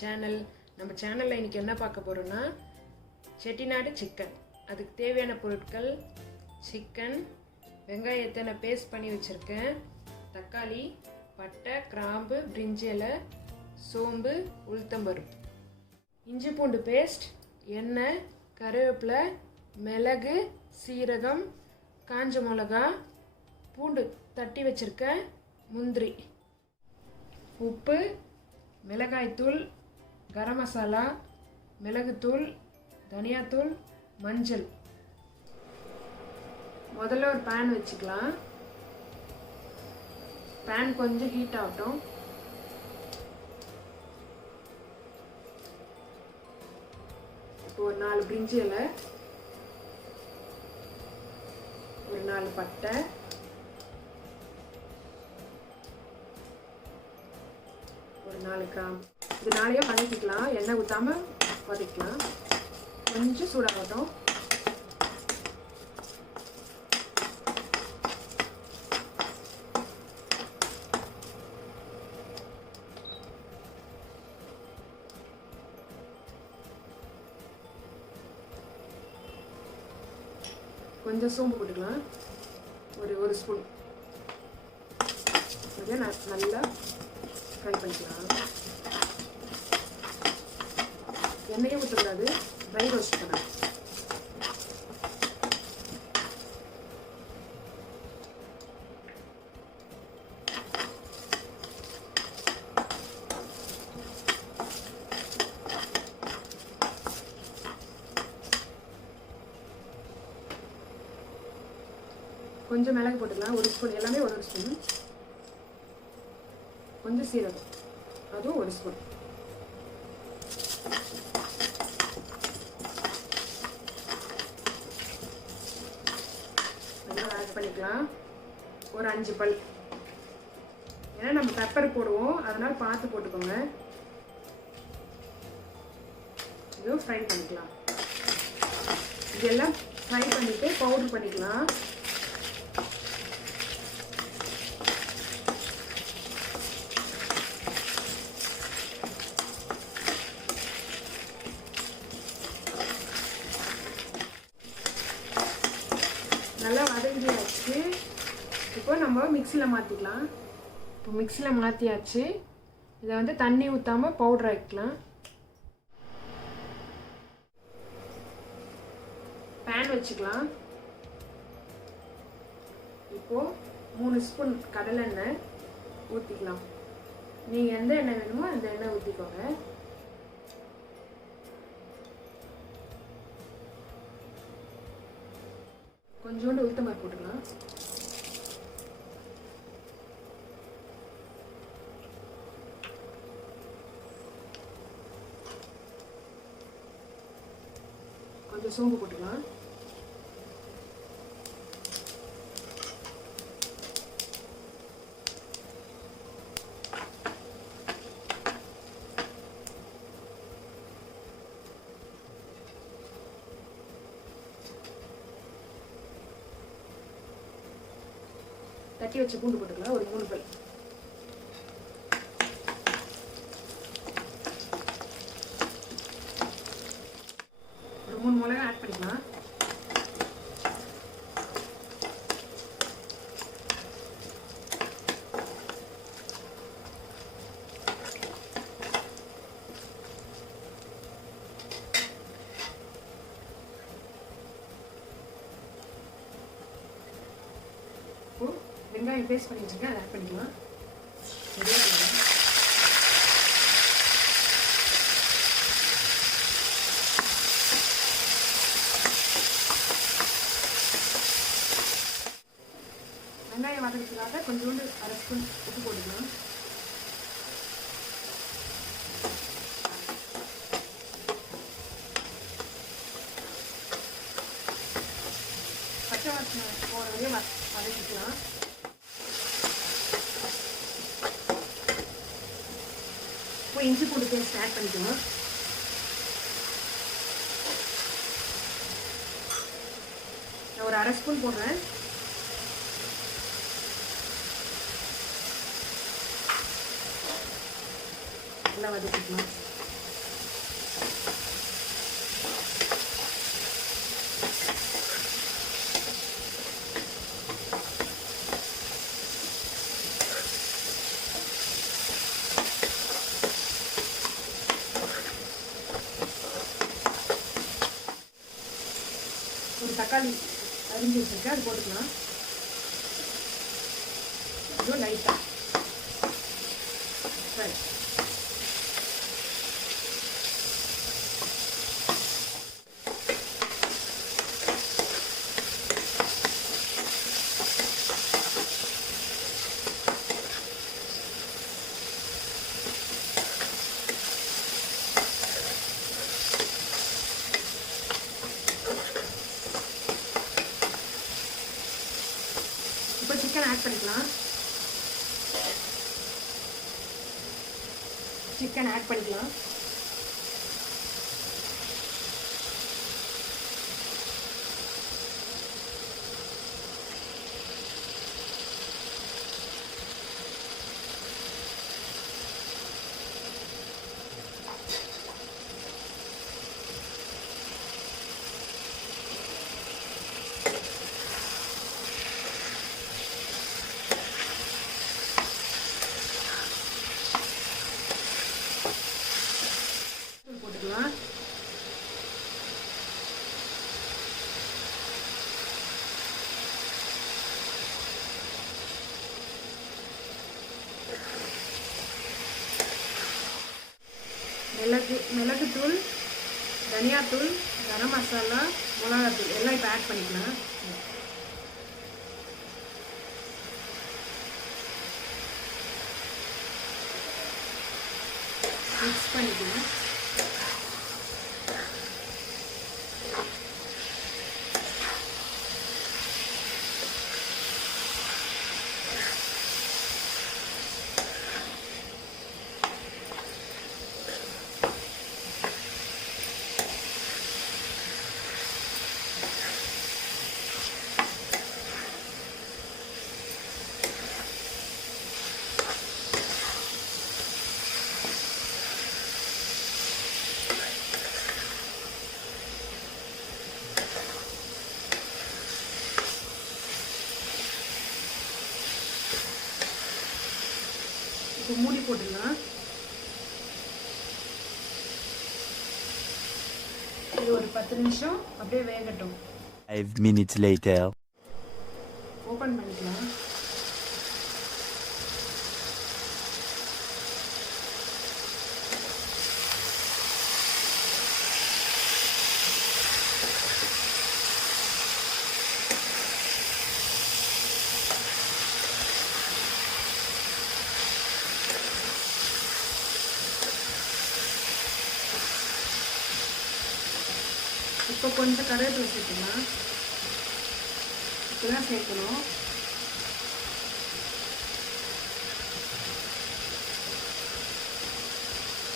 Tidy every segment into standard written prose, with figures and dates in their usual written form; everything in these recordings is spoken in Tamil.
சேனல். நம்ம சேனலில் இன்றைக்கி என்ன பார்க்க போகிறோன்னா செட்டிநாடு சிக்கன். அதுக்கு தேவையான பொருட்கள்: சிக்கன், வெங்காயத்தை நான் பேஸ்ட் பண்ணி வச்சுருக்கேன், தக்காளி, பட்டை, கிராம்பு, பிரிஞ்சி இலை, சோம்பு, உளுத்தம்பருப்பு, இஞ்சி பூண்டு பேஸ்ட், எண்ணெய், கருவேப்பிலை, மிளகு, சீரகம், காஞ்ச மிளகா, பூண்டு தட்டி வச்சுருக்கேன், முந்திரி, உப்பு, மிளகாய்த்தூள், கரம் மசாலா, மிளகுத்தூள், தனியாத்தூள், மஞ்சள். முதல்ல ஒரு பேன் வச்சுக்கலாம். பேன் கொஞ்சம் ஹீட் ஆகட்டும். இப்போ ஒரு 4 பிரிஞ்சி இலை, ஒரு 4 பட்டை, ஒரு 4 கிராம்பு. இது நாளையே வதக்கிக்கலாம். எண்ணெய் ஊற்றாமல் வதக்கலாம். கொஞ்சம் சூடாகட்டும். கொஞ்சம் சோம்பு போட்டுக்கலாம். ஒரு ஸ்பூன். இதை நல்லா ஃப்ரை பண்ணிக்கலாம். எண்ணெயே ஊற்றக்கூடாது, ட்ரை ரோஸ்ட் பண்ணலாம். கொஞ்சம் மிளகு போட்டுக்கலாம், ஒரு ஸ்பூன். எல்லாமே ஒரு ஸ்பூன். கொஞ்சம் சீரகம், அதுவும் ஒரு ஸ்பூன். ஆட் பண்ணிக்கலாம். ஒரு 5 பல். ஏன்னா நம்ம பெப்பர் போடுவோம், அதனால் பார்த்து போட்டுக்கோங்க. இதுவும் ஃப்ரை பண்ணிக்கலாம். இதெல்லாம் ஃப்ரை பண்ணிவிட்டு பவுடர் பண்ணிக்கலாம். நல்லா வதங்கியாச்சு. இப்போ நம்ம மிக்சியில் மாற்றிக்கலாம். இப்போ மிக்சியில் மாற்றியாச்சு. இதை வந்து தண்ணி ஊற்றாமல் பவுடர் ஆக்கிக்கலாம். பேன் வச்சுக்கலாம். இப்போது 3 ஸ்பூன் கடலெண்ணெய் ஊற்றிக்கலாம். நீங்கள் எந்த எண்ணெய் வேணுமோ அந்த எண்ணெய் ஊற்றிக்கோங்க. கொஞ்சோண்டு உளுத்தம்பருப்பு போட்டுக்கலாம். கொஞ்சம் சோம்பு போட்டுக்கலாம். தட்டி வச்ச பூண்டு போட்டுக்கலாம். ஒரு 3 பல். ஒரு 3 மிளகாய் ஆட் பண்ணிக்கலாம். வெங்காயம் பேஸ்ட் பண்ணி வச்சுருக்கேன், அதை ஆட் பண்ணிக்கலாம். வெங்காயம் வதக்கிறதுக்காக கொஞ்சோண்டு 1/2 ஸ்பூன் உப்பு போட்டுக்கலாம். பச்சை வாசனை போகிற வரையும் வதக்கிக்கலாம். இப்போ இஞ்சி பூண்டு பேஸ்ட் ஆட் பண்ணிக்கலாம். நான் ஒரு 1/2 ஸ்பூன் போடுறேன். நல்லா வதக்கிக்கலாம். தக்காளி அரிஞ்சு வச்சுருக்கேன், அது போட்டுக்கலாம். இதுவும் லைட்டாக சரி. இப்போ சிக்கன் ஆட் பண்ணிக்கலாம். சிக்கன் ஆட் பண்ணிக்கலாம். போட்டுக்கலாம். மிளகுத்தூள், தனியாத்தூள், கரம் மசாலா, மிளகாத்தூள் எல்லாம் இப்போ ஆட் பண்ணிக்கலாம். மிக்ஸ் பண்ணிக்கலாம். இப்போ மூடி போட்டுடலாம். இது ஒரு 10 நிமிஷம் அப்படியே வேகட்டும். 5 minutes later. ஓப்பன் பண்ணிக்கலாம். இப்போ கொஞ்சம் கருவேப்பிலை சேர்த்துக்கலாம். இப்போதான் சேர்க்கணும்.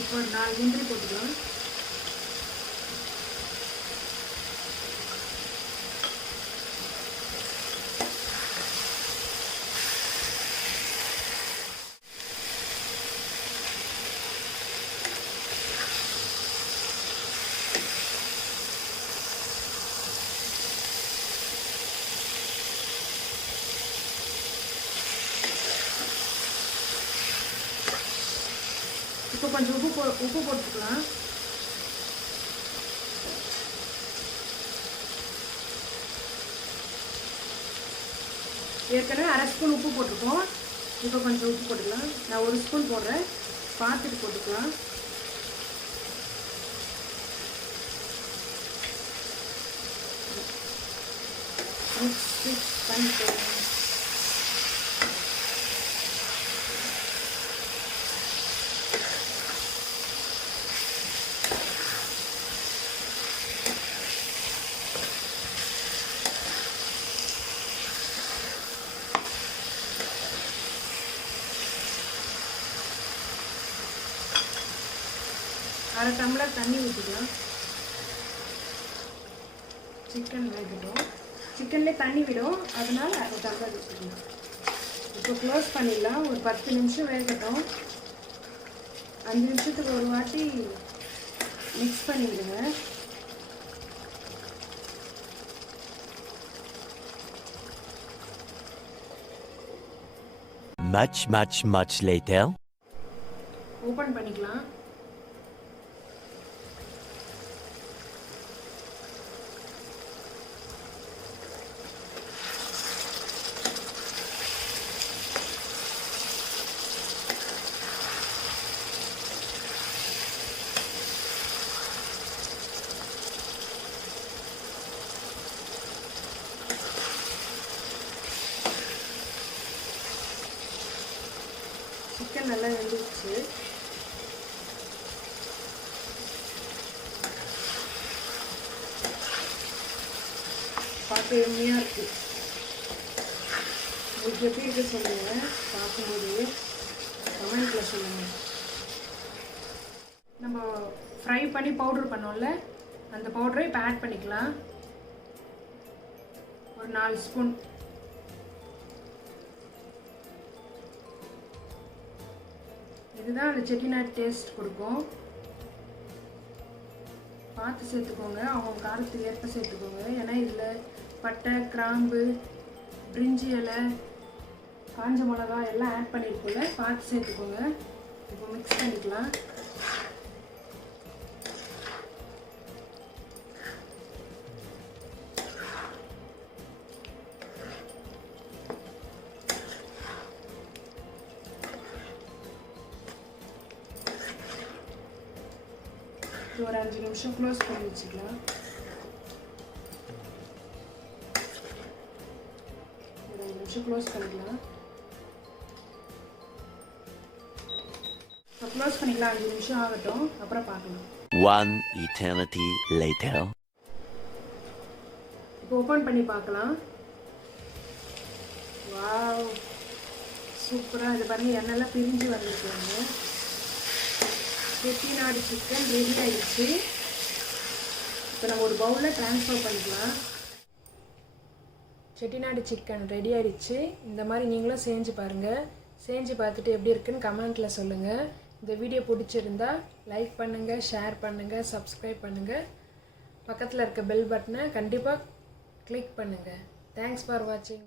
இப்போ ஒரு 4 முந்திரி போட்டுக்கலாம். இப்போ கொஞ்சம் உப்பு போட்டுக்கலாம். ஏற்கனவே 1/2 ஸ்பூன் உப்பு போட்டிருக்கோம். இப்போ கொஞ்சம் உப்பு போட்டுக்கலாம். நான் 1 ஸ்பூன் போடுறேன், பார்த்துட்டு போட்டுக்கலாம். மிக்ஸ் பண்ணிக்கலாம். அரை டம்ளர் தண்ணி ஊற்றிக்கலாம். சிக்கன் வேகட்டும். சிக்கன்லேயே தண்ணி விடும், அதனால அரை டம்ளர் ஊற்றிக்கலாம். இப்போ க்ளோஸ் பண்ணிடலாம். ஒரு 10 நிமிஷம் வேகட்டும். 5 நிமிஷத்துக்கு ஒரு வாட்டி மிக்ஸ் பண்ணிவிடுங்க. Much later. ஓப்பன் பண்ணிக்கலாம். சிக்கன் நல்லா வெந்துடுச்சு. பார்க்க எம்மையாக இருக்குது. உங்களுக்கு எப்படி இருக்க சொல்லுங்கள், பார்க்கும்போது கமெண்ட்டில் சொல்லுங்கள். நம்ம ஃப்ரை பண்ணி பவுட்ரு பண்ணோம்ல, அந்த பவுடரை இப்போ ஆட் பண்ணிக்கலாம். ஒரு 4 ஸ்பூன். இதுதான் அந்த செட்டிநாடு டேஸ்ட் கொடுக்கும். பார்த்து சேர்த்துக்கோங்க, அவங்க காரத்துக்கு ஏற்ப சேர்த்துக்கோங்க. ஏன்னா இதில் பட்டை, கிராம்பு, பிரிஞ்சி இலை, காஞ்ச மிளகா எல்லாம் ஆட் பண்ணியிருக்கோங்க. பார்த்து சேர்த்துக்கோங்க. இப்போ மிக்ஸ் பண்ணிக்கலாம். ஒரு 5 நிமிஷம் க்ளோஸ் பண்ணி வச்சுக்கலாம். ஒரு 5 நிமிஷம் க்ளோஸ் பண்ணிக்கலாம். க்ளோஸ் பண்ணிக்கலாம். 5 நிமிஷம் ஆகட்டும், அப்புறம் பார்க்கலாம். One eternity later. இப்போ ஓப்பன் பண்ணி பார்க்கலாம். வாவ், சூப்பராக இது பாருங்கள், எண்ணெய்லாம் பிரிஞ்சு வந்துருக்காங்க. செட்டிநாடு சிக்கன் ரெடி ஆகிடுச்சு. இப்போ நம்ம ஒரு பவுலில் ட்ரான்ஸ்ஃபர் பண்ணிக்கலாம். செட்டிநாடு சிக்கன் ரெடி ஆகிடுச்சு. இந்த மாதிரி நீங்களும் செஞ்சு பாருங்கள். செஞ்சு பார்த்துட்டு எப்படி இருக்குன்னு கமெண்ட்டில் சொல்லுங்கள். இந்த வீடியோ பிடிச்சிருந்தா லைக் பண்ணுங்கள், ஷேர் பண்ணுங்கள், சப்ஸ்கிரைப் பண்ணுங்கள். பக்கத்தில் இருக்க பெல் பட்டனை கண்டிப்பாக கிளிக் பண்ணுங்கள். தேங்க்ஸ் ஃபார் வாட்சிங்.